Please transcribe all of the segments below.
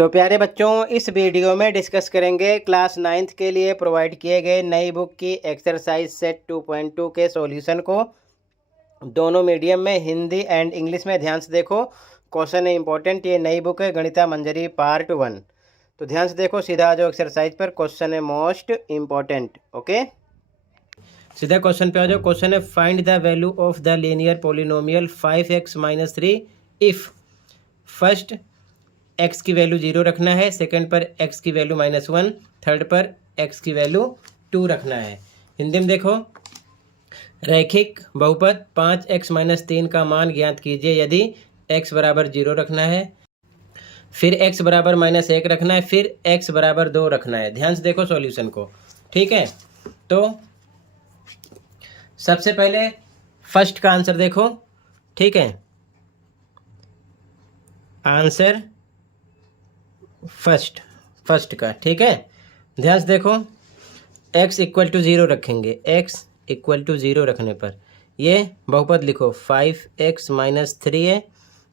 तो प्यारे बच्चों, इस वीडियो में डिस्कस करेंगे क्लास 9th के लिए प्रोवाइड किए गए नई बुक की एक्सरसाइज सेट 2.2 के सॉल्यूशन को दोनों मीडियम में हिंदी एंड इंग्लिश में ध्यान से देखो। क्वेश्चन है इंपॉर्टेंट। ये नई बुक है गणिता मंजरी पार्ट 1। तो ध्यान से देखो, सीधा आ जाओ एक्सरसाइज पर। क्वेश्चन है मोस्ट इम्पॉर्टेंट। ओके, सीधा क्वेश्चन पे आ जाओ। क्वेश्चन है find the value of the linear polynomial 5x - 3 if first x की वैल्यू 0 रखना है, सेकंड पर x की वैल्यू -1, थर्ड पर x की वैल्यू 2 रखना है। हिंदी में देखो, रैखिक बहुपद 5x - 3 का मान ज्ञात कीजिए यदि x बराबर 0 रखना है, फिर x बराबर -1 रखना है, फिर x बराबर 2 रखना है। ध्यान से देखो सॉल्यूशन को, ठीक है। तो सबसे पहले फर्स्ट का आंसर देखो, ठीक है। आंसर फर्स्ट का, ठीक है। ध्यान से देखो, x = 0 रखेंगे। x = 0 रखने पर ये बहुपद लिखो 5x - 3 है,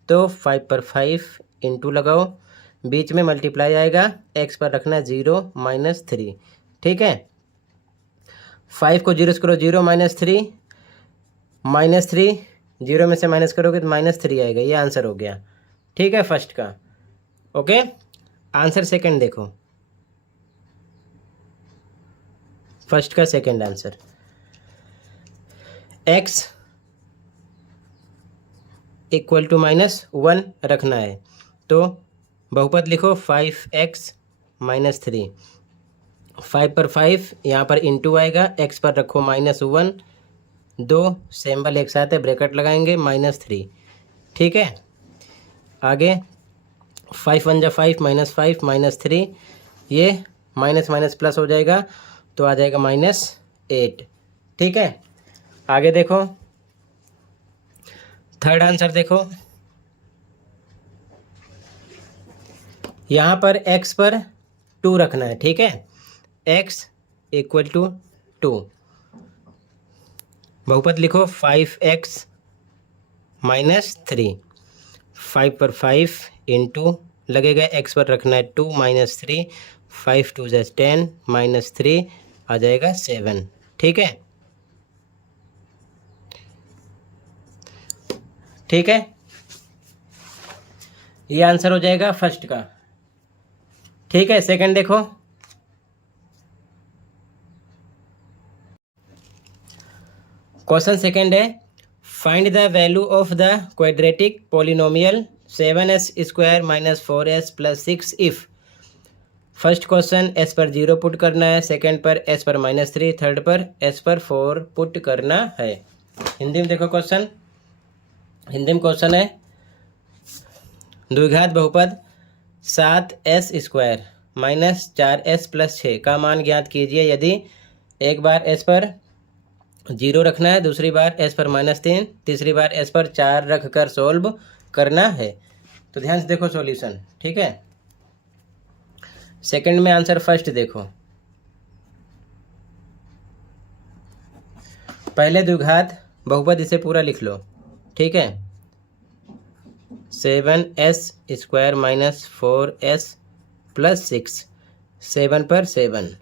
तो 5 पर 5 इंटू लगाओ, बीच में मल्टीप्लाई आएगा, x पर रखना 0 - 3, ठीक है। 5 को 0 से करो, 0 - 3 -3, 0 में से माइनस करोगे तो -3 आएगा। ये आंसर हो गया, ठीक है, फर्स्ट का। ओके, आंसर सेकंड देखो, फर्स्ट का सेकंड आंसर। x = -1 रखना है, तो बहुपद लिखो 5x - 3। 5 पर 5 यहाँ पर इंटू आएगा, x पर रखो -1, 2 सिंबल एक साथ है, ब्रैकेट लगाएंगे, -3, ठीक है। आगे 5 × 1 = 5, -5 -3, ये माइनस माइनस प्लस हो जाएगा, तो आ जाएगा -8, ठीक है। आगे देखो, थर्ड आंसर देखो, यहाँ पर x पर 2 रखना है, ठीक है। x = 2, बहुपद लिखो 5x - 3। 5 पर 5 इंटू लगेगा, x पर रखना है 2 - 3, 5 2 = 10, -3 आ जाएगा 7, ठीक है, ठीक है। ये आंसर हो जाएगा फर्स्ट का, ठीक है। सेकंड देखो, क्वेश्चन सेकंड है find the value of the quadratic polynomial 7s² - 4s + 6 if first question s पर 0 पुट करना है, सेकंड पर s पर -3, थर्ड पर s पर 4 पुट करना है। हिंदी में देखो क्वेश्चन, हिंदी में क्वेश्चन है द्विघात बहुपद 7s² - 4s + 6 का मान ज्ञात कीजिए यदि एक बार s पर 0 रखना है, दूसरी बार s पर -3, तीसरी बार s पर 4 रख कर सोल्व करना है। तो ध्यान से देखो सॉल्यूशन, ठीक है। सेकंड में आंसर फर्स्ट देखो, पहले द्विघात बहुपद इसे पूरा लिख लो, ठीक है। 7s² - 4s + 6, 7 पर 7,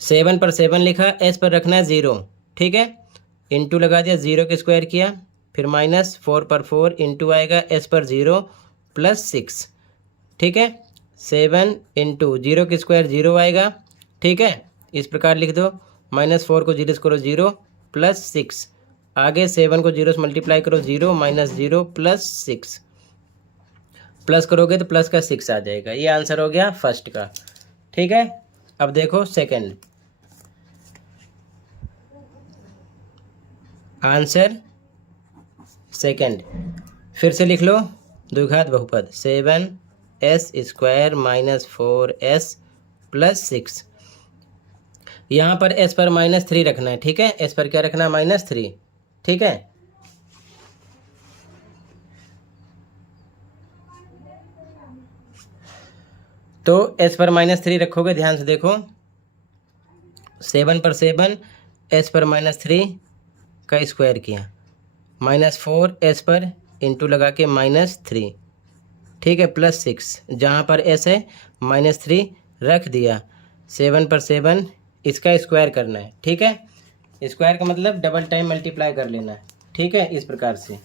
7 पर 7 लिखा, s पर रखना है 0, ठीक है। इंटू लगा दिया, 0 के स्क्वायर किया, फिर -4 पर 4 इंटू आएगा, s पर 0 + 6, ठीक है। 7 इंटू 0 के स्क्वायर 0 आएगा, ठीक है। इस प्रकार लिख दो, -4 को 0 से करो 0 + 6, आगे 7 को 0 से मल्टीप्लाई करो 0 -0 + 6, प्लस करोगे तो प्लस का 6 आ जाएगा। ये आंसर हो गया फर्स्ट का, ठीक है। अब देखो सेकंड आंसर, सेकंड फिर से लिख लो, द्विघात बहुपद 7s² - 4s + 6, यहाँ पर s पर -3 रखना है, ठीक है। s पर क्या रखना है? -3, ठीक है। तो s पर -3 रखोगे, ध्यान से देखो, 7 पर 7, s पर -3 का स्क्वायर किया, -4 s पर इंटू लगा के -3, ठीक है, +6 जहाँ पर s है -3 रख दिया। 7 पर 7 इसका स्क्वायर करना है। ठीक है, स्क्वायर का मतलब डबल टाइम मल्टीप्लाई कर लेना है। ठीक है, इस प्रकार से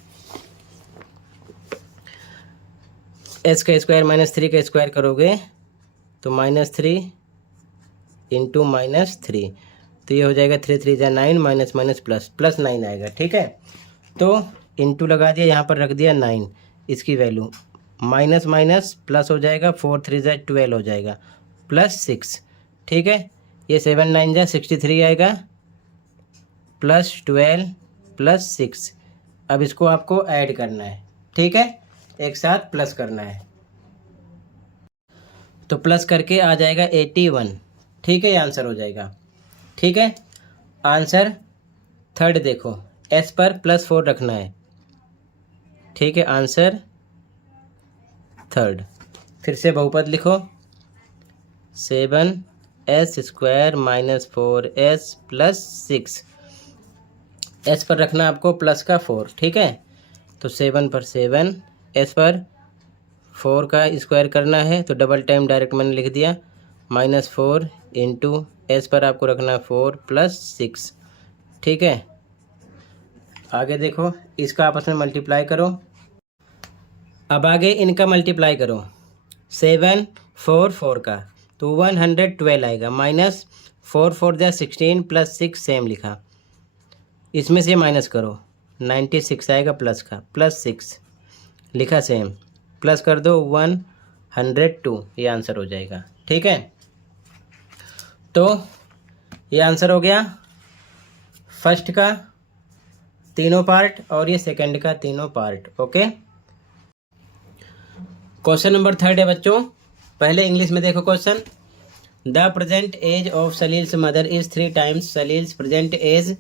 s का स्क्वायर -3 का स्क्वायर करोगे तो -3 इंटू -3, तो ये हो जाएगा 3 3 जा 9, माइनस माइनस प्लस 9 आएगा। ठीक है, तो इंटू लगा दिया, यहाँ पर रख दिया 9, इसकी वैल्यू माइनस माइनस प्लस हो जाएगा, 4 3 जा 12 हो जाएगा, +6। ठीक है, ये 7 9 जा 63 आएगा, +12 +6। अब इसको आपको ऐड करना है। ठीक है, एक साथ प्लस करना है, तो प्लस करके आ जाएगा 81। ठीक है, ये आंसर हो जाएगा। ठीक है, आंसर थर्ड देखो, s पर +4 रखना है। ठीक है, आंसर थर्ड। फिर से बहुपद लिखो, 7s² - 4s + 6, s पर रखना आपको प्लस का 4। ठीक है, तो 7 पर 7, s पर 4 का स्क्वायर करना है, तो डबल टाइम डायरेक्ट मैंने लिख दिया, -4 इंटू s पर आपको रखना 4 + 6। ठीक है, आगे देखो, इसका आपस में मल्टीप्लाई करो। अब आगे इनका मल्टीप्लाई करो, 7 4 4 का, तो 112 आएगा, -4 4 जा 16 +6 सेम लिखा, इसमें से माइनस करो, 96 आएगा प्लस का, +6 लिखा सेम, प्लस कर दो 102, ये आंसर हो जाएगा। ठीक है, तो ये आंसर हो गया फर्स्ट का तीनों पार्ट और ये सेकंड का तीनों पार्ट। ओके, क्वेश्चन नंबर 3 है बच्चों। पहले इंग्लिश में देखो question, the present age of Salil's mother is 3 times Salil's present age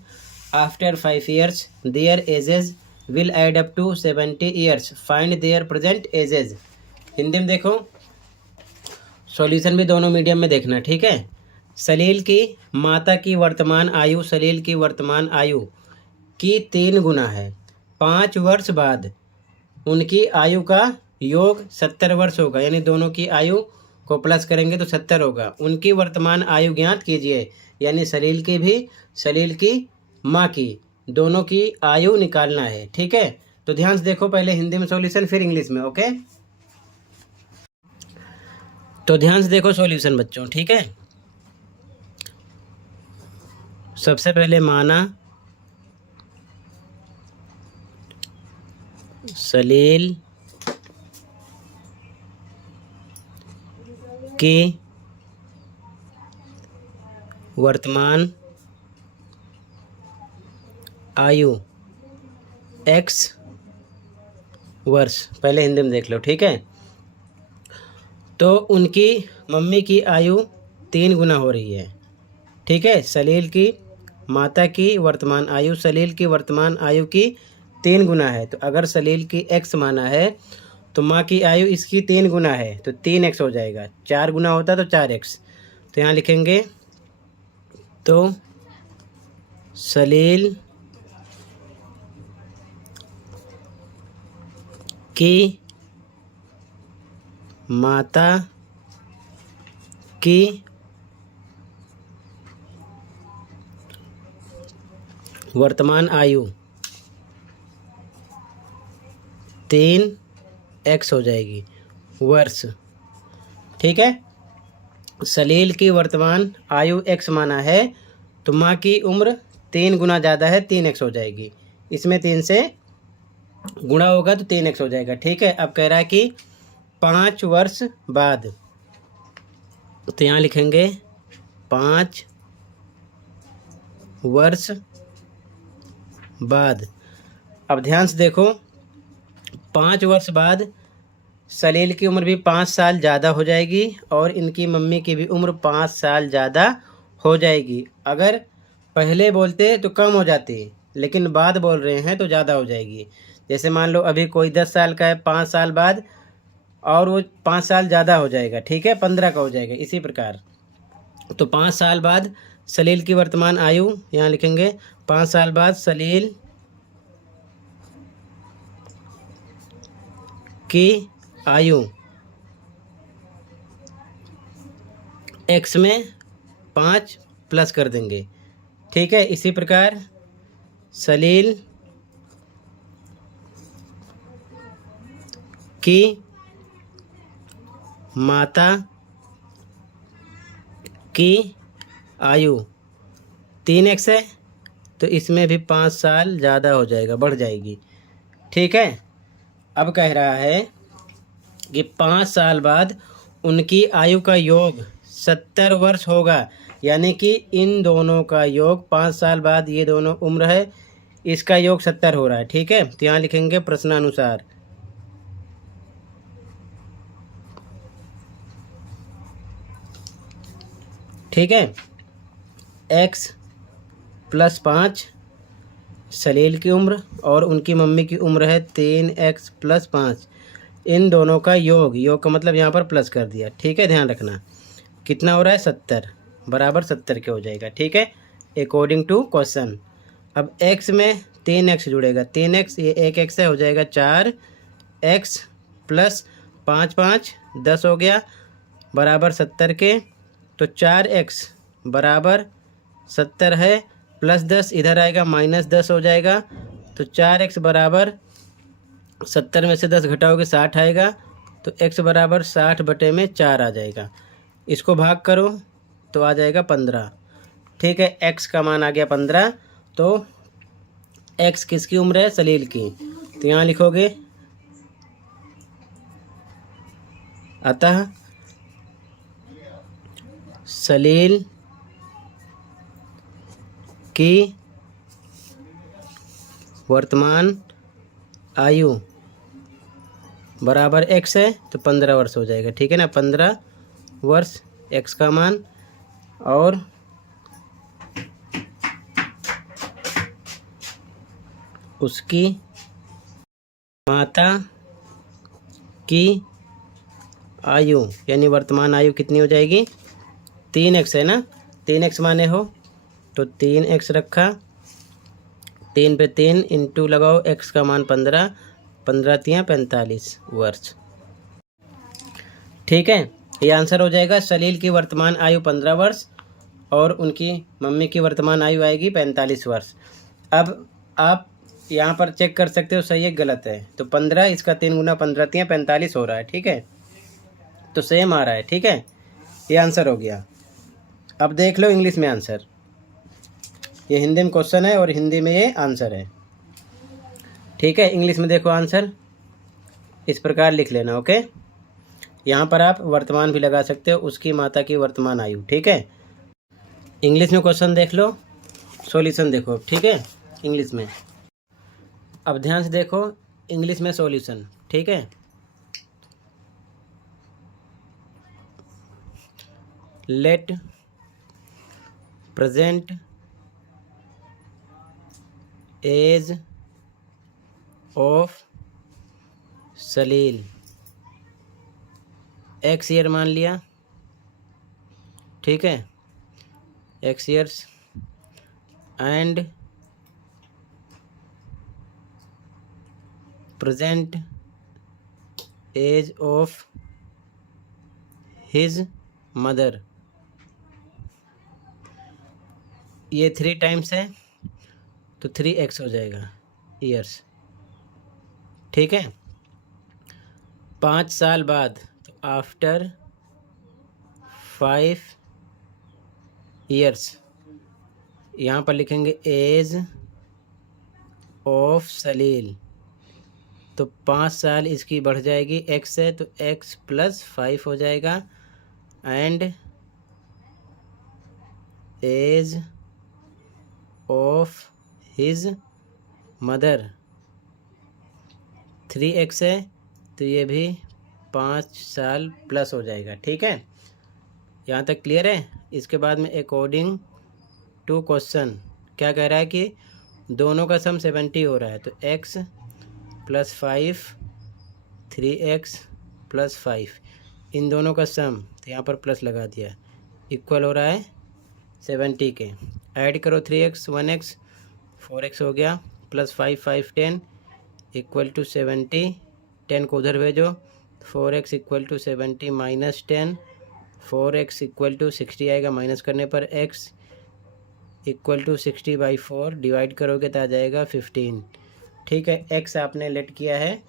after 5 years, their ages will add up to 70 years, find their present ages. Hindi में देखो, सॉल्यूशन भी दोनों मीडियम में देखना। ठीक है, सलील की माता की वर्तमान आयु सलील की वर्तमान आयु की 3 गुना है। 5 वर्ष बाद उनकी आयु का योग 70 वर्ष होगा, यानी दोनों की आयु को प्लस करेंगे तो 70 होगा। उनकी वर्तमान आयु ज्ञात कीजिए, यानी सलील की भी सलील की माँ की दोनों की आयु निकालना है। ठीक है, तो ध्यान से देखो, पहले हिंदी में सॉल्यूशन फिर इंग्लिश में। ओके, तो ध्यान से देखो सॉल्यूशन बच्चों। ठीक है, सबसे पहले माना सलील की वर्तमान आयु x वर्ष, पहले हिंदी में देख लो। ठीक है, तो उनकी मम्मी की आयु 3 गुना हो रही है। ठीक है, सलील की माता की वर्तमान आयु सलील की वर्तमान आयु की 3 गुना है, तो अगर सलील की x माना है तो माँ की आयु इसकी 3 गुना है, तो 3x हो जाएगा। 4 गुना होता तो 4x, तो यहाँ लिखेंगे, तो सलील की माता की वर्तमान आयु 3x हो जाएगी वर्ष। ठीक है, सलील की वर्तमान आयु x माना है, तो माँ की उम्र 3 गुना ज़्यादा है, 3x हो जाएगी। इसमें 3 से गुणा होगा तो 3x हो जाएगा। ठीक है, अब कह रहा है कि 5 वर्ष बाद, तो यहाँ लिखेंगे 5 वर्ष बाद। अब ध्यान से देखो, 5 वर्ष बाद सलील की उम्र भी 5 साल ज़्यादा हो जाएगी और इनकी मम्मी की भी उम्र 5 साल ज़्यादा हो जाएगी। अगर पहले बोलते तो कम हो जाती, लेकिन बाद बोल रहे हैं तो ज़्यादा हो जाएगी। जैसे मान लो अभी कोई 10 साल का है, 5 साल बाद और वो 5 साल ज़्यादा हो जाएगा। ठीक है, 15 का हो जाएगा। इसी प्रकार तो 5 साल बाद सलील की वर्तमान आयु, यहाँ लिखेंगे 5 साल बाद सलील की आयु x में 5 प्लस कर देंगे। ठीक है, इसी प्रकार सलील की माता की आयु 3x है, तो इसमें भी 5 साल ज़्यादा हो जाएगा, बढ़ जाएगी। ठीक है, अब कह रहा है कि 5 साल बाद उनकी आयु का योग 70 वर्ष होगा, यानी कि इन दोनों का योग 5 साल बाद, ये दोनों उम्र है, इसका योग 70 हो रहा है। ठीक है, तो यहाँ लिखेंगे प्रश्नानुसार। ठीक है, x + 5 सलील की उम्र और उनकी मम्मी की उम्र है 3x + 5, इन दोनों का योग का मतलब यहाँ पर प्लस कर दिया। ठीक है, ध्यान रखना कितना हो रहा है 70, बराबर 70 के हो जाएगा। ठीक है, अकॉर्डिंग टू क्वेश्चन। अब x में 3x जुड़ेगा, 3x ये 1x है, हो जाएगा 4x + 5 5 10 हो गया, बराबर 70 के। तो 4x बराबर 70 है, प्लस 10 इधर आएगा, -10 हो जाएगा। तो 4x बराबर 70 में से 10 घटाओगे 60 आएगा, तो x बराबर 60/4 आ जाएगा। इसको भाग करो तो आ जाएगा 15। ठीक है, x का मान आ गया 15। तो x किसकी उम्र है? सलील की। तो यहाँ लिखोगे अतः सलील की वर्तमान आयु बराबर x है, तो 15 वर्ष हो जाएगा। ठीक है ना, 15 वर्ष x का मान, और उसकी माता की आयु यानी वर्तमान आयु कितनी हो जाएगी? 3x है ना, 3x माने हो तो 3x रखा, 3 पे 3 इंटू लगाओ, x का मान 15, 15 तियाँ 45 वर्ष। ठीक है, ये आंसर हो जाएगा। सलील की वर्तमान आयु 15 वर्ष और उनकी मम्मी की वर्तमान आयु आएगी 45 वर्ष। अब आप यहाँ पर चेक कर सकते हो सही है गलत है। तो 15, इसका 3 गुना 15 तियाँ 45 हो रहा है। ठीक है, तो सेम आ रहा है। ठीक है, ये आंसर हो गया। अब देख लो इंग्लिश में आंसर। ये हिंदी में क्वेश्चन है और हिंदी में ये आंसर है। ठीक है, इंग्लिश में देखो आंसर, इस प्रकार लिख लेना। ओके, यहाँ पर आप वर्तमान भी लगा सकते हो, उसकी माता की वर्तमान आयु। ठीक है, इंग्लिश में क्वेश्चन देख लो, सॉल्यूशन देखो। ठीक है, इंग्लिश में अब ध्यान से देखो इंग्लिश में सॉल्यूशन। ठीक है, let present age of Salil x year मान लिया। ठीक है, x years and present age of his mother, ये 3 टाइम्स है तो 3x हो जाएगा ईयर्स। ठीक है, 5 साल बाद तो आफ्टर 5 ईयर्स, यहाँ पर लिखेंगे एज ऑफ सलील, तो 5 साल इसकी बढ़ जाएगी, x है तो x + 5 हो जाएगा, and age of his mother 3x है तो ये भी 5 साल प्लस हो जाएगा। ठीक है, यहाँ तक क्लियर है। इसके बाद में अकॉर्डिंग टू क्वेश्चन क्या कह रहा है कि दोनों का सम 70 हो रहा है, तो x + 5 3x + 5, इन दोनों का सम, तो यहाँ पर प्लस लगा दिया, इक्वल हो रहा है 70 के। ऐड करो 3x 1x 4x हो गया, +5 5 10 = 70, 10 को उधर भेजो 4x equal to 70 minus 10, 4x equal to 60 आएगा, माइनस करने पर x इक्वल टू 60/4 डिवाइड करोगे तो आ जाएगा 15। ठीक है, x आपने लेट किया है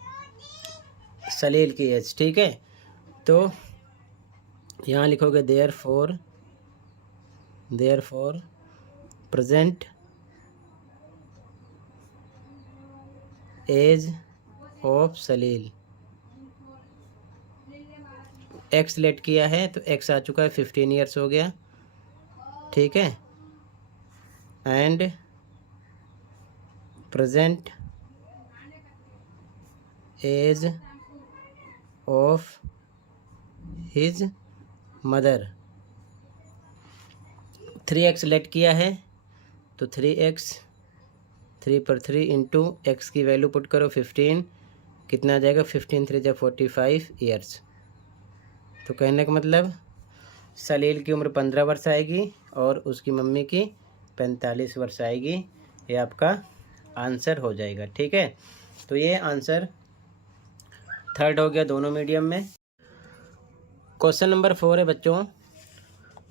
सलील की एज। ठीक है, तो यहाँ लिखोगे therefore present age of Salil. X let किया है तो एक्स आ चुका है, 15 ईयर्स हो गया। ठीक है, and present age of his mother. 3x let किया है तो 3x, 3 पर 3 इंटू एक्स की वैल्यू पुट करो 15, कितना आ जाएगा 15 3 जा 45 ईयर्स। तो कहने का मतलब सलील की उम्र 15 वर्ष आएगी और उसकी मम्मी की 45 वर्ष आएगी। ये आपका आंसर हो जाएगा। ठीक है, तो ये आंसर थर्ड हो गया दोनों मीडियम में। क्वेश्चन नंबर 4 है बच्चों,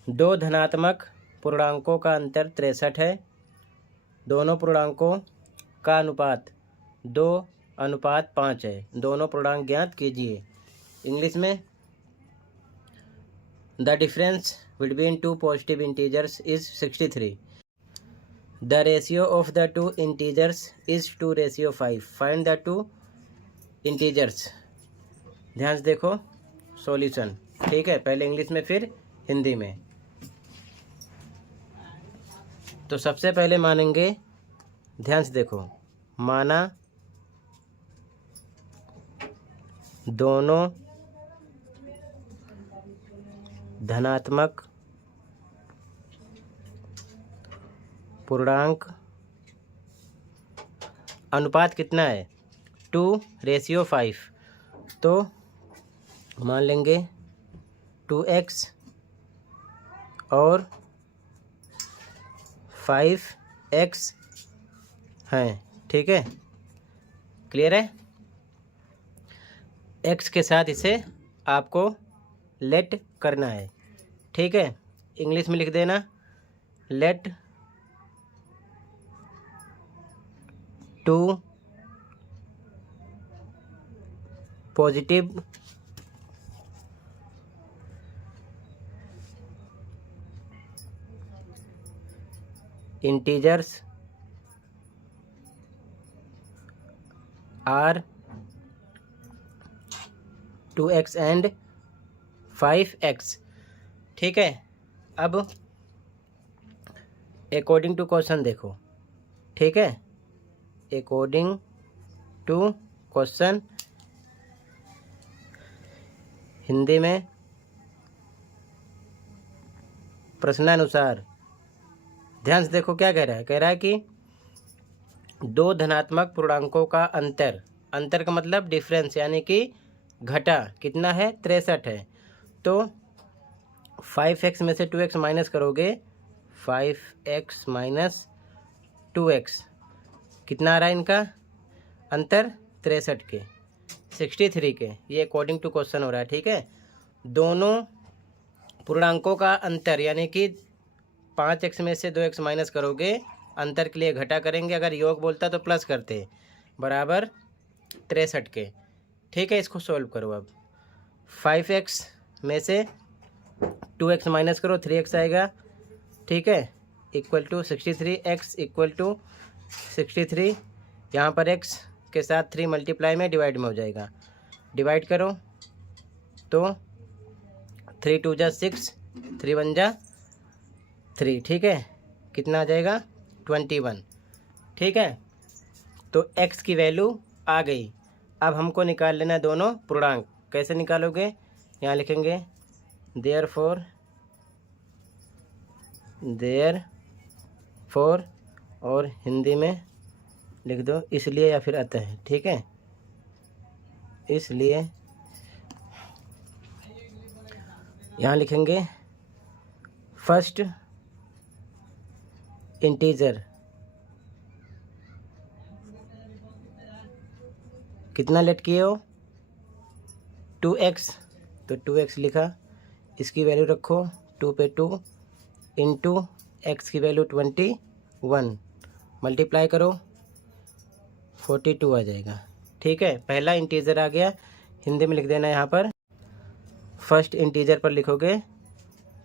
दो धनात्मक पूर्णांकों का अंतर 63 है। दोनों पूर्णांकों का अनुपात 2:5 है। दोनों पूर्णांक ज्ञात कीजिए। इंग्लिश में, the difference between two positive integers is 63। The ratio of the two integers is 2:5। Find the two integers. ध्यान से देखो सॉल्यूशन। ठीक है, पहले इंग्लिश में फिर हिंदी में। तो सबसे पहले मानेंगे, ध्यान से देखो, माना दोनों धनात्मक पूर्णांक अनुपात कितना है 2:5। तो मान लेंगे 2x और 5x हैं। ठीक है, क्लियर है। x के साथ इसे आपको लेट करना है। ठीक है, इंग्लिश में लिख देना, let two positive integers are 2x and 5x। ठीक है, अब अकॉर्डिंग टू क्वेश्चन देखो। ठीक है, अकॉर्डिंग टू क्वेश्चन, हिंदी में प्रश्नानुसार। ध्यान से देखो क्या कह रहा है कि दो धनात्मक पूर्णांकों का अंतर का मतलब डिफरेंस, यानी कि घटा कितना है 63 है। तो 5x में से 2x माइनस करोगे, 5x माइनस 2x कितना आ रहा है इनका अंतर 63 के 63 के। ये अकॉर्डिंग टू क्वेश्चन हो रहा है। ठीक है, दोनों पूर्णांकों का अंतर यानी कि 5x में से 2x माइनस करोगे, अंतर के लिए घटा करेंगे, अगर योग बोलता तो प्लस करते, बराबर 63 के। ठीक है, इसको सॉल्व करो। अब 5x में से 2x माइनस करो, 3x आएगा। ठीक है, equal to 63, x equal to 63। यहाँ पर x के साथ 3 मल्टीप्लाई में डिवाइड में हो जाएगा। डिवाइड करो तो 3 2 जा 6, 3 1 जा 3। ठीक है, कितना आ जाएगा 21। ठीक है, तो x की वैल्यू आ गई। अब हमको निकाल लेना है दोनों पूर्णांक। कैसे निकालोगे, यहाँ लिखेंगे देयरफॉर और हिंदी में लिख दो इसलिए या फिर अतः। ठीक है, इसलिए यहाँ लिखेंगे फर्स्ट इंटीजर कितना लेट किए हो 2x, तो 2x लिखा, इसकी वैल्यू रखो 2 पे 2 इंटू एक्स की वैल्यू 21, मल्टीप्लाई करो 42 आ जाएगा। ठीक है, पहला इंटीजर आ गया। हिंदी में लिख देना यहाँ पर, फर्स्ट इंटीजर पर लिखोगे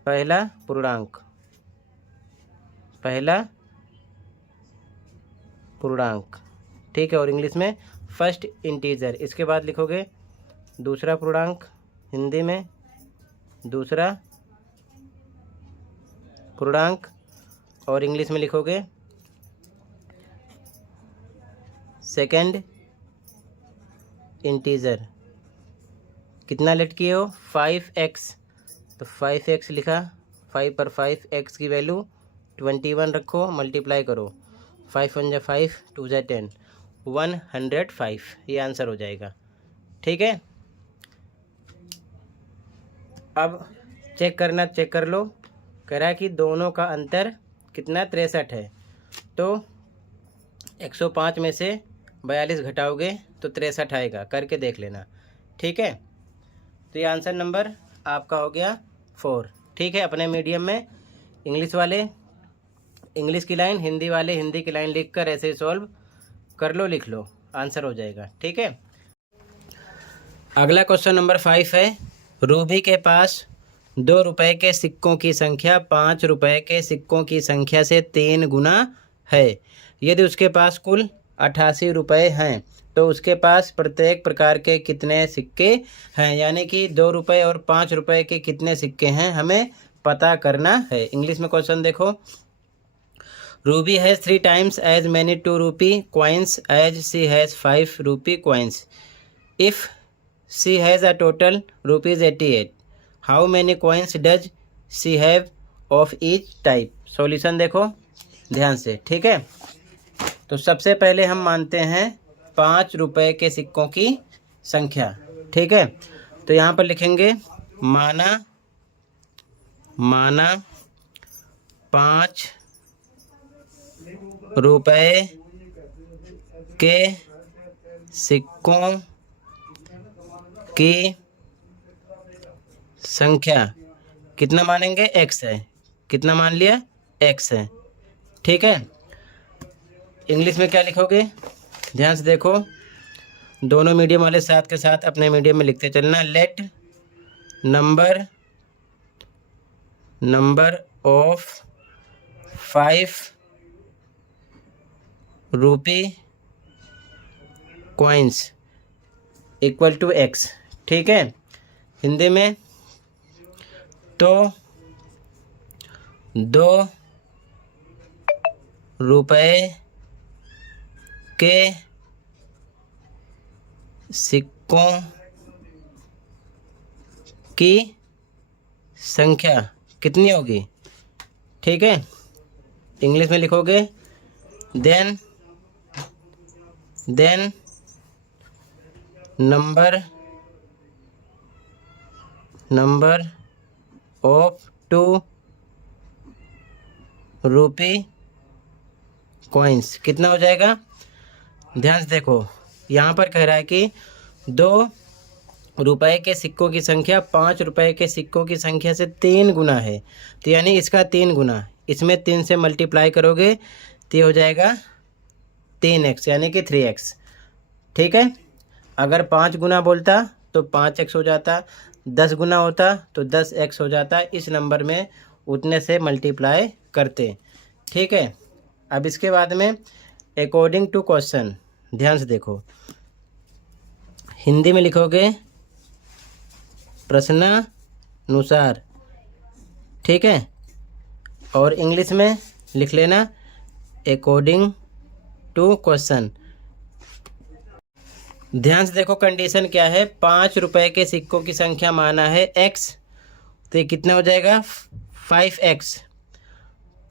पहला पूर्णांक, पहला पूर्णांक। ठीक है, और इंग्लिश में फर्स्ट इंटीजर। इसके बाद लिखोगे दूसरा पूर्णांक, हिंदी में दूसरा पूर्णांक, और इंग्लिश में लिखोगे सेकंड इंटीजर। कितना लेट किए हो? 5x, तो 5x लिखा, 5 पर 5, x की वैल्यू 21 रखो, मल्टीप्लाई करो, 5 1 जा 5, 2 जा 10, 105, ये आंसर हो जाएगा। ठीक है, अब चेक करना, चेक कर लो। कह रहा है कि दोनों का अंतर कितना? 63 है। तो 105 में से 42 घटाओगे तो 63 आएगा, करके देख लेना। ठीक है, तो ये आंसर नंबर आपका हो गया 4। ठीक है, अपने मीडियम में इंग्लिश वाले इंग्लिश की लाइन, हिंदी वाले हिंदी की लाइन लिखकर ऐसे ही सॉल्व कर लो, लिख लो, आंसर हो जाएगा। ठीक है, अगला क्वेश्चन नंबर 5 है। रूबी के पास 2 रुपए के सिक्कों की संख्या 5 रुपए के सिक्कों की संख्या से 3 गुना है। यदि उसके पास कुल 88 रुपए हैं तो उसके पास प्रत्येक प्रकार के कितने सिक्के हैं? यानी कि 2 रुपए और 5 रुपए के कितने सिक्के हैं हमें पता करना है। इंग्लिश में क्वेश्चन देखो, Ruby has 3 times as many 2 rupee coins as she has 5 rupee coins. If she has a total rupees 88, how many coins does she have of each type? Solution देखो ध्यान से। ठीक है, तो सबसे पहले हम मानते हैं 5 रुपए के सिक्कों की संख्या। ठीक है, तो यहाँ पर लिखेंगे माना 5 रुपए के सिक्कों की संख्या कितना मानेंगे? x है। कितना मान लिया? x है। ठीक है, इंग्लिश में क्या लिखोगे? ध्यान से देखो, दोनों मीडियम वाले साथ के साथ अपने मीडियम में लिखते चलना। Let number of 5 rupee coins equal to x। ठीक है, हिंदी में तो 2 रुपए के सिक्कों की संख्या कितनी होगी? ठीक है, इंग्लिश में लिखोगे then number of 2 rupee coins कितना हो जाएगा? ध्यान से देखो, यहाँ पर कह रहा है कि 2 रुपए के सिक्कों की संख्या 5 रुपए के सिक्कों की संख्या से 3 गुना है। तो यानी इसका 3 गुना, इसमें 3 से मल्टीप्लाई करोगे तो ये हो जाएगा 3x यानी कि 3x। ठीक है, अगर 5 गुना बोलता तो 5x हो जाता, 10 गुना होता तो 10x हो जाता। इस नंबर में उतने से मल्टीप्लाई करते। ठीक है, अब इसके बाद में अकॉर्डिंग टू क्वेश्चन, ध्यान से देखो, हिंदी में लिखोगे प्रश्नानुसार। ठीक है, और इंग्लिश में लिख लेना अकॉर्डिंग टू क्वेश्चन। ध्यान से देखो, कंडीशन क्या है? 5 रुपए के सिक्कों की संख्या माना है x, तो ये कितना हो जाएगा? 5x।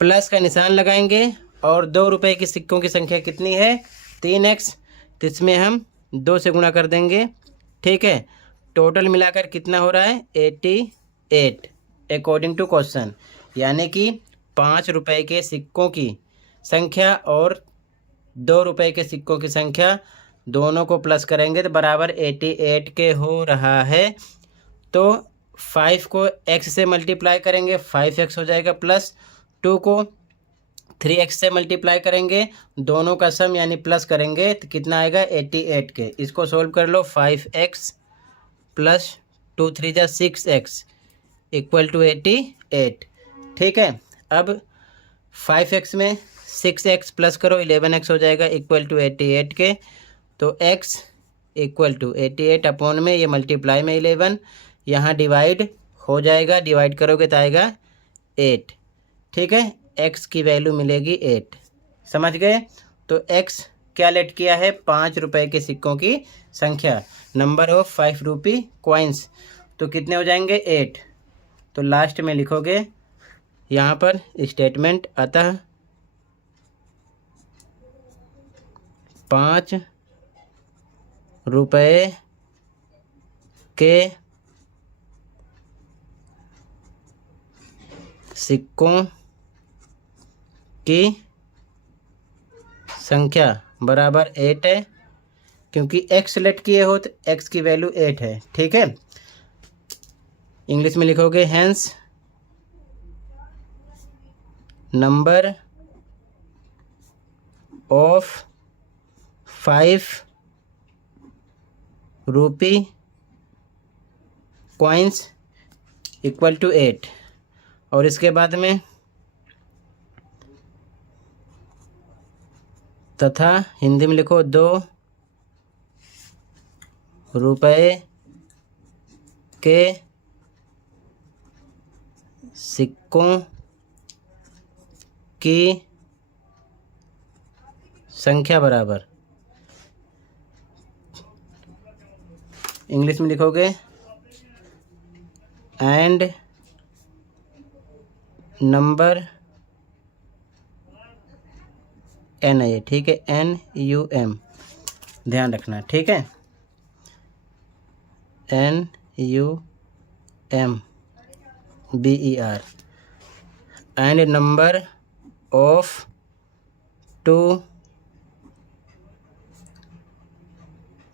प्लस का निशान लगाएंगे, और 2 रुपए के सिक्कों की संख्या कितनी है? 3x, तो इसमें हम 2 से गुणा कर देंगे। ठीक है, टोटल मिलाकर कितना हो रहा है? 88 अकॉर्डिंग टू क्वेश्चन। यानी कि 5 रुपए के सिक्कों की संख्या और 2 रुपए के सिक्कों की संख्या दोनों को प्लस करेंगे तो बराबर 88 के हो रहा है। तो 5 को x से मल्टीप्लाई करेंगे 5x हो जाएगा, प्लस 2 को 3x से मल्टीप्लाई करेंगे, दोनों का सम यानी प्लस करेंगे तो कितना आएगा 88 के। इसको सोल्व कर लो, 5x प्लस 2 3 जा 6x इक्वल टू 88। ठीक है, अब 5x में 6x प्लस करो 11x हो जाएगा इक्वल टू 88 के। तो x इक्वल टू 88 अपॉन में ये मल्टीप्लाई में 11, यहाँ डिवाइड हो जाएगा, डिवाइड करोगे तो आएगा 8। ठीक है, x की वैल्यू मिलेगी 8। समझ गए? तो x क्या लेट किया है? 5 रुपये के सिक्कों की संख्या, नंबर ऑफ 5 रुपी कॉइन्स। तो कितने हो जाएंगे? 8। तो लास्ट में लिखोगे यहाँ पर स्टेटमेंट, अतः 5 रुपये के सिक्कों की संख्या बराबर 8 है, क्योंकि x लेट किए हो तो x की वैल्यू 8 है। ठीक है, इंग्लिश में लिखोगे hence number of 5 rupee coins equal to 8। और इसके बाद में तथा हिंदी में लिखो 2 रुपये के सिक्कों की संख्या बराबर, इंग्लिश में लिखोगे एंड नंबर एन है ये। ठीक है, NUM ध्यान रखना। ठीक है, NUMBER and number of 2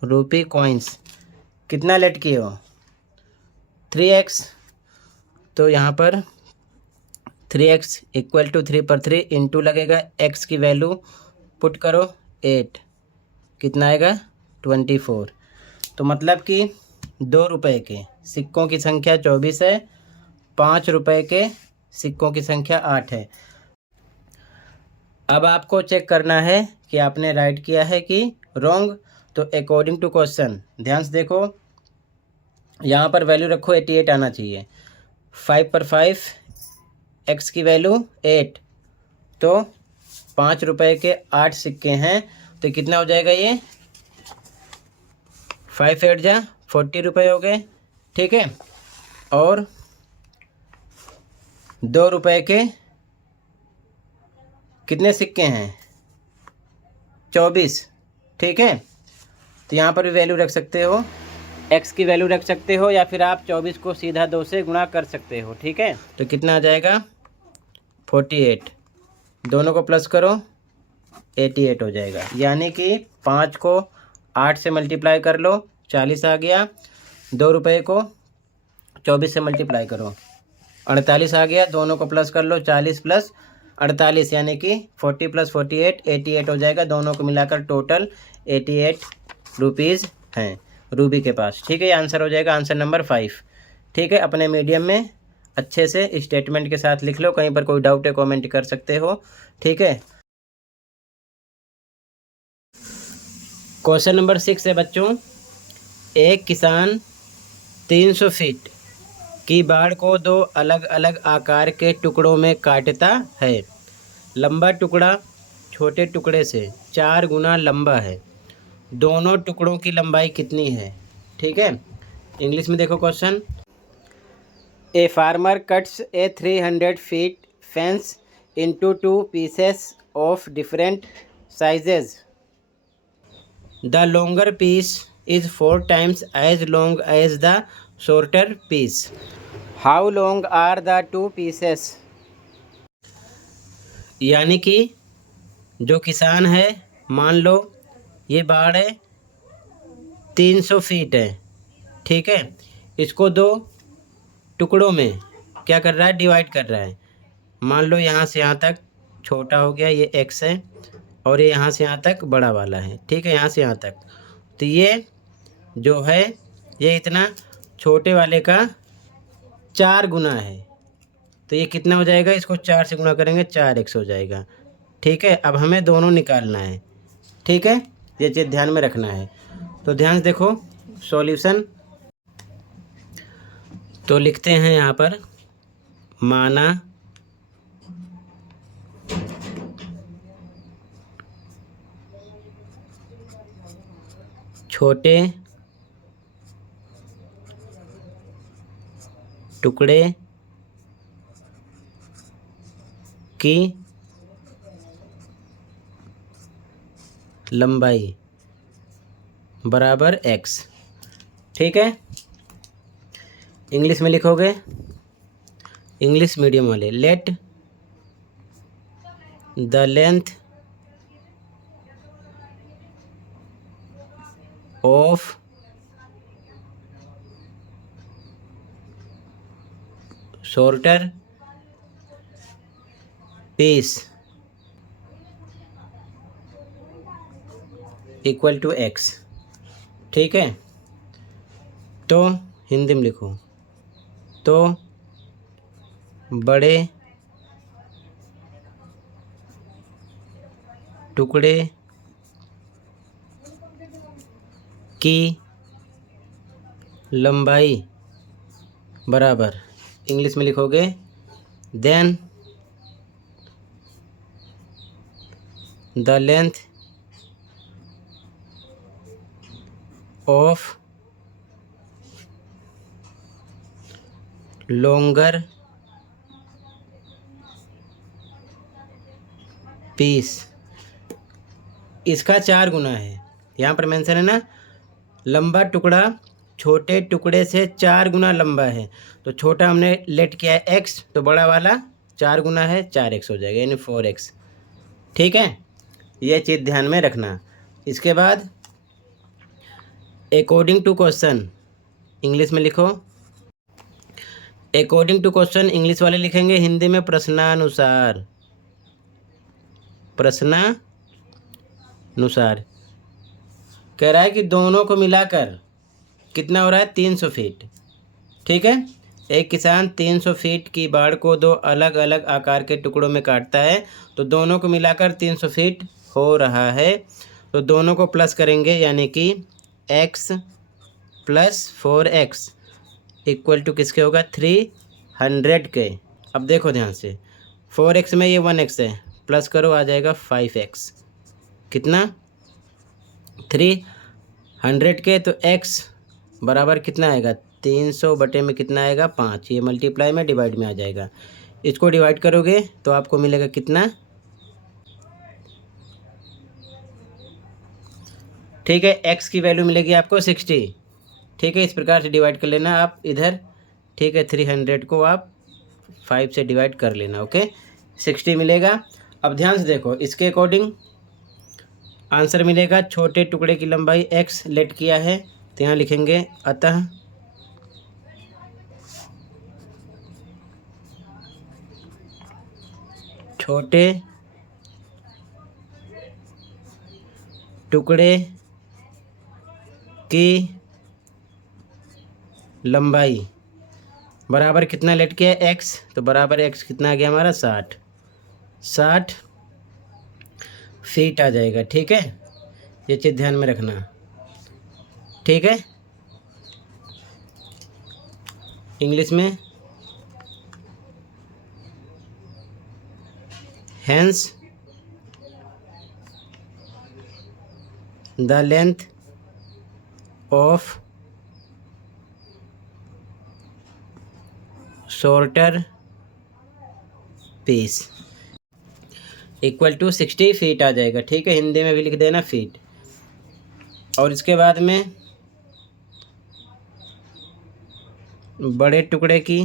rupee coins. कितना लेट किए हो? 3x। तो यहाँ पर 3x इक्वल टू 3 पर 3 इंटू लगेगा, x की वैल्यू पुट करो 8, कितना आएगा 24। तो मतलब कि 2 रुपये के सिक्कों की संख्या 24 है, 5 रुपये के सिक्कों की संख्या 8 है। अब आपको चेक करना है कि आपने राइट किया है कि रॉन्ग। तो अकॉर्डिंग टू क्वेश्चन ध्यान से देखो, यहाँ पर वैल्यू रखो 88 आना चाहिए। 5 पर 5 x की वैल्यू 8, तो 5 रुपये के 8 सिक्के हैं, तो कितना हो जाएगा ये? 5 8 जा 40 रुपये हो गए। ठीक है, और 2 रुपये के कितने सिक्के हैं? 24। ठीक है, तो यहाँ पर भी वैल्यू रख सकते हो, x की वैल्यू रख सकते हो, या फिर आप 24 को सीधा 2 से गुणा कर सकते हो। ठीक है, तो कितना आ जाएगा? 48। दोनों को प्लस करो 88 हो जाएगा, यानी कि 5 को 8 से मल्टीप्लाई कर लो 40 आ गया, 2 रुपये को 24 से मल्टीप्लाई करो 48 आ गया, दोनों को प्लस कर लो 40 प्लस 48 यानी कि 40 प्लस 48 88 हो जाएगा। दोनों को मिलाकर टोटल 88 रुपीज़ हैं रूबी के पास। ठीक है, ये आंसर हो जाएगा, आंसर नंबर 5। ठीक है, अपने मीडियम में अच्छे से स्टेटमेंट के साथ लिख लो, कहीं पर कोई डाउट है कमेंट कर सकते हो। ठीक है, क्वेश्चन नंबर 6 है बच्चों, एक किसान 300 फीट की बाड़ को 2 अलग अलग आकार के टुकड़ों में काटता है। लंबा टुकड़ा छोटे टुकड़े से 4 गुना लंबा है, दोनों टुकड़ों की लंबाई कितनी है? ठीक है, इंग्लिश में देखो question. A farmer cuts a 300 feet fence into 2 pieces of different sizes. The longer piece is 4 times as long as the shorter piece. How long are the 2 pieces? यानी कि जो किसान है, मान लो ये बाड़ है, 300 फीट है, ठीक है। इसको दो टुकड़ों में क्या कर रहा है, डिवाइड कर रहा है। मान लो यहाँ से यहाँ तक छोटा हो गया, ये x है, और ये यहाँ से यहाँ तक बड़ा वाला है, ठीक है, यहाँ से यहाँ तक। तो ये जो है ये इतना छोटे वाले का 4 गुना है, तो ये कितना हो जाएगा, इसको 4 से गुना करेंगे 4x हो जाएगा, ठीक है। अब हमें दोनों निकालना है, ठीक है, ये चीज़ ध्यान में रखना है। तो ध्यान से देखो सॉल्यूशन। तो लिखते हैं यहाँ पर, माना छोटे टुकड़े की लंबाई बराबर x, ठीक है। इंग्लिश में लिखोगे, इंग्लिश मीडियम वाले, let the length of shorter piece equal to x, ठीक है। तो हिंदी में लिखो, तो बड़े टुकड़े की लंबाई बराबर, इंग्लिश में लिखोगे, then the length of longer piece, इसका 4 गुना है। यहाँ पर मेंशन है ना, लंबा टुकड़ा छोटे टुकड़े से 4 गुना लंबा है। तो छोटा हमने लेट किया है x, तो बड़ा वाला 4 गुना है, 4x हो जाएगा, यानी 4x, ठीक है। ये चीज़ ध्यान में रखना। इसके बाद अकॉर्डिंग टू क्वेश्चन, इंग्लिश में लिखो, अकॉर्डिंग टू क्वेश्चन इंग्लिश वाले लिखेंगे, हिंदी में प्रश्नानुसार, प्रश्नानुसार कह रहा है कि दोनों को मिलाकर कितना हो रहा है, 300 फीट, ठीक है। एक किसान 300 फीट की बाड़ को 2 अलग अलग आकार के टुकड़ों में काटता है, तो दोनों को मिलाकर 300 फीट हो रहा है। तो दोनों को प्लस करेंगे, यानी कि x plus 4x equal to किसके होगा, 300 के। अब देखो ध्यान से, 4x में ये 1x है, प्लस करो आ जाएगा 5x, कितना, 300 के। तो x बराबर कितना आएगा, 300 बटे में कितना आएगा, 5, ये मल्टीप्लाई में डिवाइड में आ जाएगा। इसको डिवाइड करोगे तो आपको मिलेगा कितना, ठीक है, x की वैल्यू मिलेगी आपको 60, ठीक है। इस प्रकार से डिवाइड कर लेना आप इधर, ठीक है। 300 को आप 5 से डिवाइड कर लेना, ओके, 60 मिलेगा। अब ध्यान से देखो, इसके अकॉर्डिंग आंसर मिलेगा, छोटे टुकड़े की लंबाई x लेट किया है, तो यहाँ लिखेंगे, अतः छोटे टुकड़े की लंबाई बराबर कितना लेट किया है, x, तो बराबर x कितना आ गया हमारा, 60 फीट आ जाएगा, ठीक है। ये चीज़ ध्यान में रखना, ठीक है। इंग्लिश में, hence the length of shorter piece equal to 60 feet आ जाएगा, ठीक है। हिंदी में भी लिख देना फीट। और इसके बाद में बड़े टुकड़े की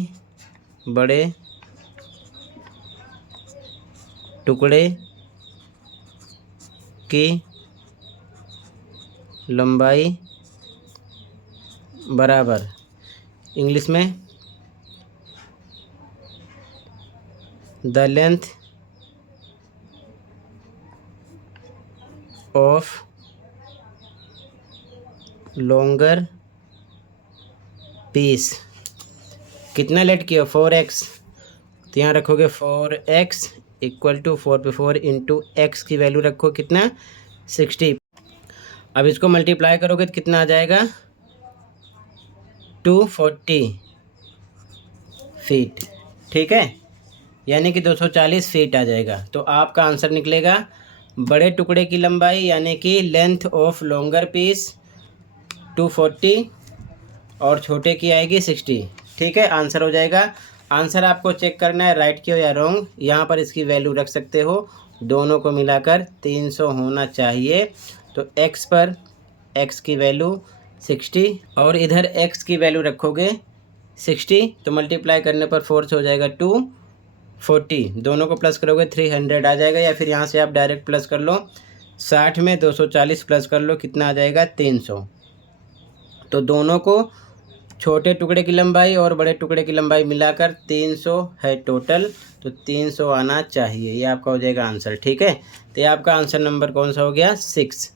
लंबाई बराबर इंग्लिश में the length of longer piece. कितना लेट किया 4x, तो यहाँ रखोगे 4x इक्वल टू 4 पे 4 इंटू एक्स की वैल्यू रखो कितना 60। अब इसको मल्टीप्लाई करोगे तो कितना आ जाएगा 240 फीट। ठीक है, यानी कि 240 फीट आ जाएगा। तो आपका आंसर निकलेगा बड़े टुकड़े की लंबाई यानी कि लेंथ ऑफ लॉन्गर पीस 240 और छोटे की आएगी 60। ठीक है, आंसर हो जाएगा। आंसर आपको चेक करना है राइट की हो या रॉन्ग। यहाँ पर इसकी वैल्यू रख सकते हो, दोनों को मिलाकर 300 होना चाहिए। तो x पर x की वैल्यू 60 और इधर x की वैल्यू रखोगे 60, तो मल्टीप्लाई करने पर 4 से हो जाएगा 240। दोनों को प्लस करोगे 300 आ जाएगा, या फिर यहाँ से आप डायरेक्ट प्लस कर लो। 60 में 240 प्लस कर लो, कितना आ जाएगा 300। तो दोनों को छोटे टुकड़े की लंबाई और बड़े टुकड़े की लंबाई मिलाकर 300 है टोटल, तो 300 आना चाहिए। ये आपका हो जाएगा आंसर। ठीक है, तो ये आपका आंसर नंबर कौन सा हो गया 6।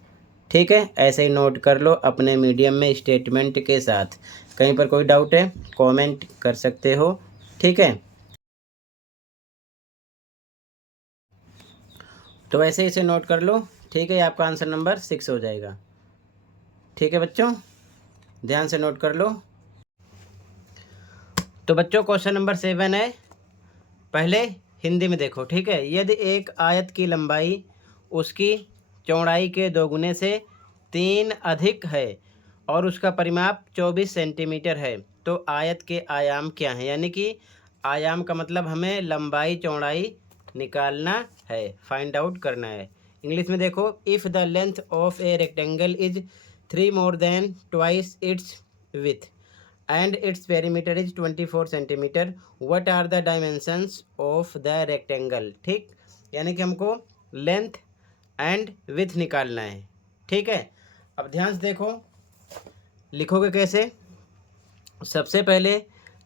ठीक है, ऐसे ही नोट कर लो अपने मीडियम में स्टेटमेंट के साथ। कहीं पर कोई डाउट है कमेंट कर सकते हो। ठीक है, तो वैसे इसे नोट कर लो। ठीक है, ये आपका आंसर नंबर 6 हो जाएगा। ठीक है बच्चों, ध्यान से नोट कर लो। तो बच्चों क्वेश्चन नंबर 7 है, पहले हिंदी में देखो। ठीक है, यदि एक आयत की लंबाई उसकी चौड़ाई के 2 गुने से 3 अधिक है और उसका परिमाप 24 सेंटीमीटर है, तो आयत के आयाम क्या हैं। यानी कि आयाम का मतलब हमें लंबाई चौड़ाई निकालना है, फाइंड आउट करना है। इंग्लिश में देखो, if the length of a rectangle is 3 more than twice its with and its perimeter is 24 centimetre, what are the dimensions of the rectangle। ठीक, यानी कि हमको लेंथ एंड विथ निकालना है। ठीक है, अब ध्यान से देखो, लिखोगे कैसे। सबसे पहले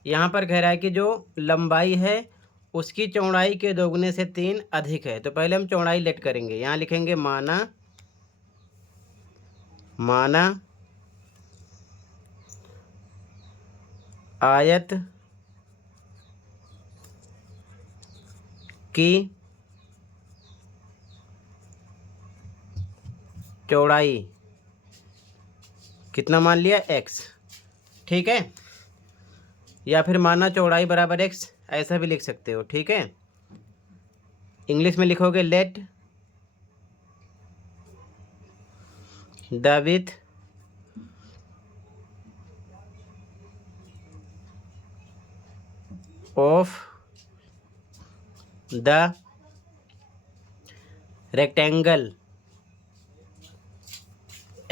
यहाँ पर कह रहा है कि जो लंबाई है उसकी चौड़ाई के 2 गुने से 3 अधिक है, तो पहले हम चौड़ाई लेट करेंगे। यहाँ लिखेंगे माना आयत की चौड़ाई कितना मान लिया x। ठीक है, या फिर माना चौड़ाई बराबर x, ऐसा भी लिख सकते हो। ठीक है, इंग्लिश में लिखोगे let the width of the rectangle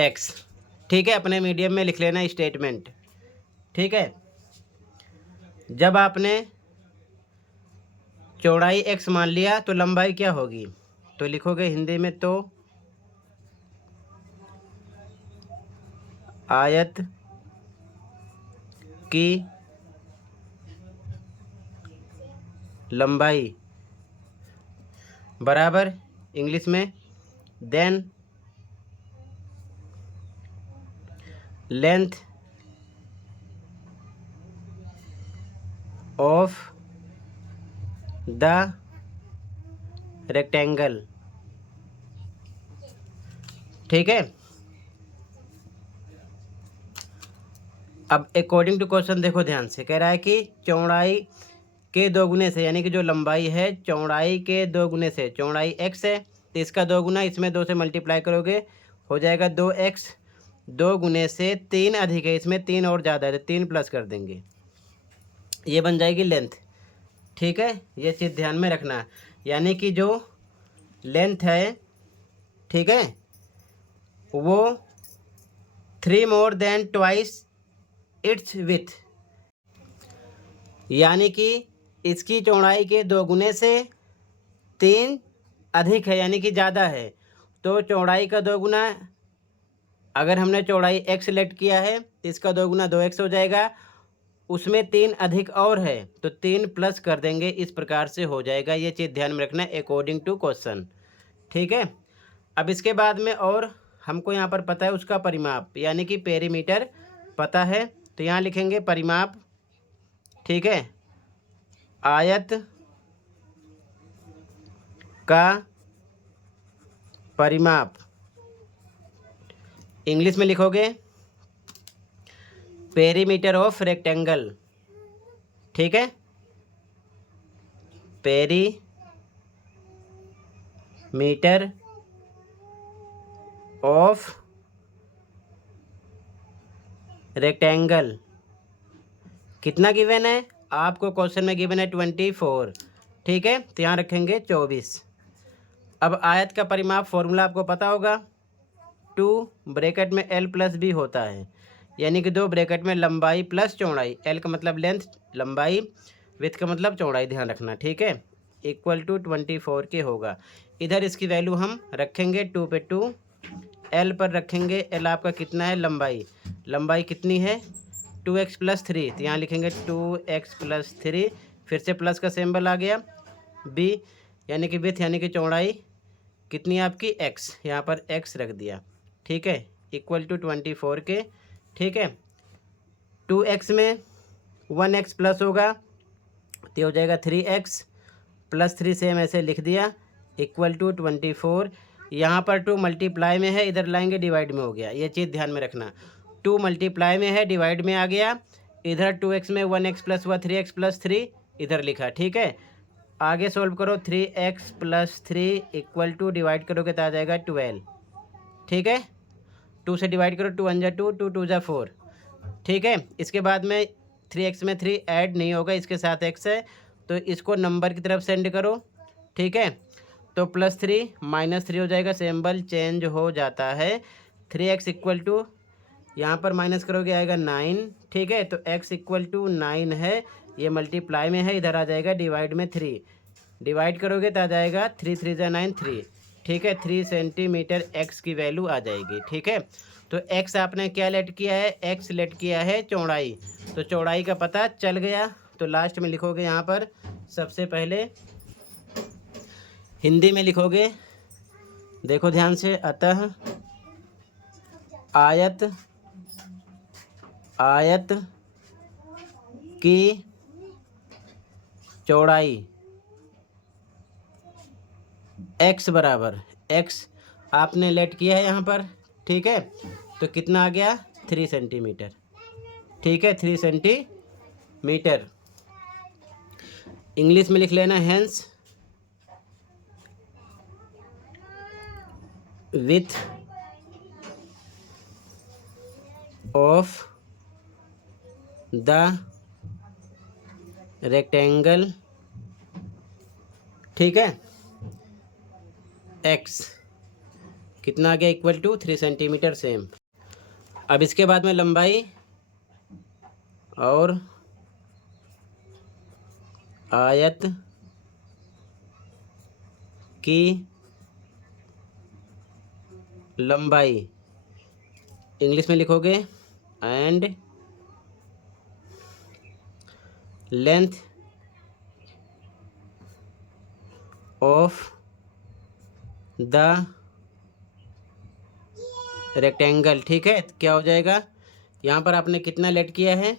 x। ठीक है, अपने मीडियम में लिख लेना स्टेटमेंट। ठीक है, जब आपने चौड़ाई x मान लिया तो लंबाई क्या होगी, तो लिखोगे हिंदी में, तो आयत की लंबाई बराबर इंग्लिश में then length of the rectangle. ठीक है, अब अकॉर्डिंग टू क्वेश्चन देखो ध्यान से, कह रहा है कि चौड़ाई के 2 गुने से, यानी कि जो लंबाई है चौड़ाई के 2 गुने से, चौड़ाई x है तो इसका 2 गुना, इसमें 2 से मल्टीप्लाई करोगे हो जाएगा 2x। 2 गुने से 3 अधिक है, इसमें 3 और ज़्यादा है तो 3 प्लस कर देंगे, ये बन जाएगी लेंथ। ठीक है, ये चीज़ ध्यान में रखना, यानी कि जो लेंथ है, ठीक है, वो 3 more than twice its with, यानी कि इसकी चौड़ाई के 2 गुने से 3 अधिक है, यानी कि ज़्यादा है। तो चौड़ाई का 2 गुना अगर हमने चौड़ाई x सेलेक्ट किया है तो इसका 2 गुना 2x हो जाएगा, उसमें 3 अधिक और है तो 3 प्लस कर देंगे, इस प्रकार से हो जाएगा। ये चीज़ ध्यान में रखना अकॉर्डिंग टू क्वेश्चन, ठीक है। अब इसके बाद में और हमको यहाँ पर पता है उसका परिमाप यानी कि पेरीमीटर पता है, तो यहाँ लिखेंगे परिमाप, ठीक है। आयत का परिमाप इंग्लिश में लिखोगे पेरीमीटर ऑफ रेक्टेंगल, ठीक है। पेरीमीटर ऑफ रेक्टेंगल कितना गिवन है आपको, क्वेश्चन में गिवन है 24, ठीक है, तो यहाँ रखेंगे 24। अब आयत का परिमाप फॉर्मूला आपको पता होगा, 2 ब्रैकेट में l प्लस b होता है, यानी कि 2 ब्रैकेट में लंबाई प्लस चौड़ाई, l का मतलब लेंथ, लंबाई, विड्थ का मतलब चौड़ाई, ध्यान रखना, ठीक है, इक्वल टू 24 के होगा। इधर इसकी वैल्यू हम रखेंगे 2 पे 2, l पर रखेंगे, l आपका कितना है, लंबाई, लंबाई कितनी है 2x प्लस 3, तो यहाँ लिखेंगे 2x प्लस 3, फिर से प्लस का सिंबल आ गया, b यानी कि विड्थ यानी कि चौड़ाई कितनी है आपकी x, यहाँ पर x रख दिया, ठीक है, इक्वल टू 24 के, ठीक है। 2x में 1x प्लस होगा तो हो जाएगा 3x प्लस 3, सेम ऐसे लिख दिया, इक्वल टू 24। यहाँ पर 2 मल्टीप्लाई में है, इधर लाएंगे डिवाइड में हो गया, ये चीज़ ध्यान में रखना, 2 मल्टीप्लाई में है डिवाइड में आ गया, इधर 2x में 1x प्लस हुआ 3x प्लस 3 इधर लिखा, ठीक है। आगे सॉल्व करो, 3x plus 3 equal to divide करोगे तो आ जाएगा 12, ठीक है। 2 से डिवाइड करो, 2 1 जा 2, 2 2 जा 4, ठीक है। इसके बाद में 3x में 3 ऐड नहीं होगा, इसके साथ x है तो इसको नंबर की तरफ सेंड करो, ठीक है। तो प्लस 3 माइनस 3 हो जाएगा, सिंबल चेंज हो जाता है। 3x इक्वल टू यहाँ पर माइनस करोगे आएगा 9, ठीक है। तो x इक्वल टू 9 है, ये मल्टीप्लाई में है, इधर आ जाएगा डिवाइड में 3, डिवाइड करोगे तो आ जाएगा 3 3 जा 9 3, ठीक है। 3 सेंटीमीटर x की वैल्यू आ जाएगी, ठीक है। तो x आपने क्या लेट किया है, x लेट किया है चौड़ाई, तो चौड़ाई का पता चल गया। तो लास्ट में लिखोगे यहाँ पर सबसे पहले हिंदी में लिखोगे, देखो ध्यान से, अतः आयत की चौड़ाई x बराबर, x आपने लेट किया है यहाँ पर, ठीक है, तो कितना आ गया 3 सेंटीमीटर, ठीक है, 3 सेंटीमीटर। इंग्लिश में लिख लेना, hence width of the rectangle, ठीक है, x कितना आ गया, इक्वल टू 3 सेंटीमीटर, सेम। अब इसके बाद में लंबाई और आयत की लंबाई इंग्लिश में लिखोगे, and length of the rectangle, ठीक है। क्या हो जाएगा, यहाँ पर आपने कितना लेट किया है,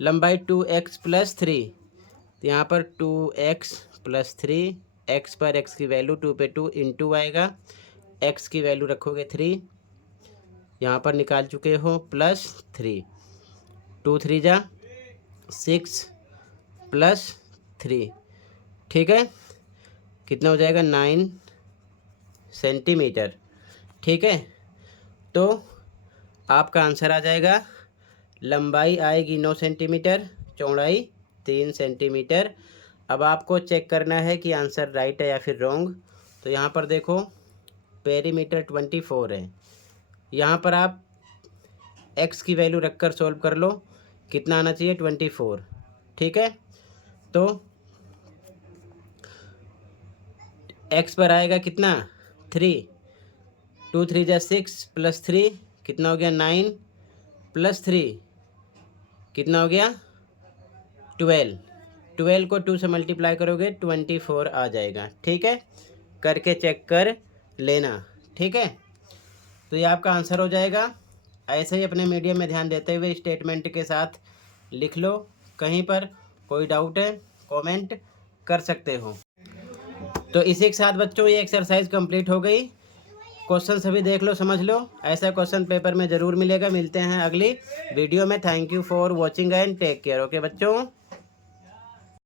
लंबाई 2x प्लस 3, तो यहाँ पर 2x प्लस 3, x पर x की वैल्यू 2 पे 2 इंटू आएगा, x की वैल्यू रखोगे 3, यहाँ पर निकाल चुके हो, प्लस 3, 2 3 जा 6 प्लस 3, ठीक है, कितना हो जाएगा 9 सेंटीमीटर, ठीक है। तो आपका आंसर आ जाएगा, लंबाई आएगी 9 सेंटीमीटर, चौड़ाई 3 सेंटीमीटर। अब आपको चेक करना है कि आंसर राइट है या फिर रॉन्ग। तो यहाँ पर देखो पेरीमीटर 24 है, यहाँ पर आप x की वैल्यू रखकर सॉल्व कर लो, कितना आना चाहिए 24, ठीक है। तो x पर आएगा कितना 3, 2 3 जा 6 प्लस 3 कितना हो गया 9 प्लस 3 कितना हो गया 12। 12 को 2 से मल्टीप्लाई करोगे 24 आ जाएगा। ठीक है, करके चेक कर लेना। ठीक है, तो ये आपका आंसर हो जाएगा। ऐसे ही अपने मीडियम में ध्यान देते हुए स्टेटमेंट के साथ लिख लो। कहीं पर कोई डाउट है कमेंट कर सकते हो। तो इसी के साथ बच्चों ये एक्सरसाइज कंप्लीट हो गई। क्वेश्चन सभी देख लो, समझ लो, ऐसा क्वेश्चन पेपर में ज़रूर मिलेगा। मिलते हैं अगली वीडियो में। Thank you for watching and take care. Okay बच्चों।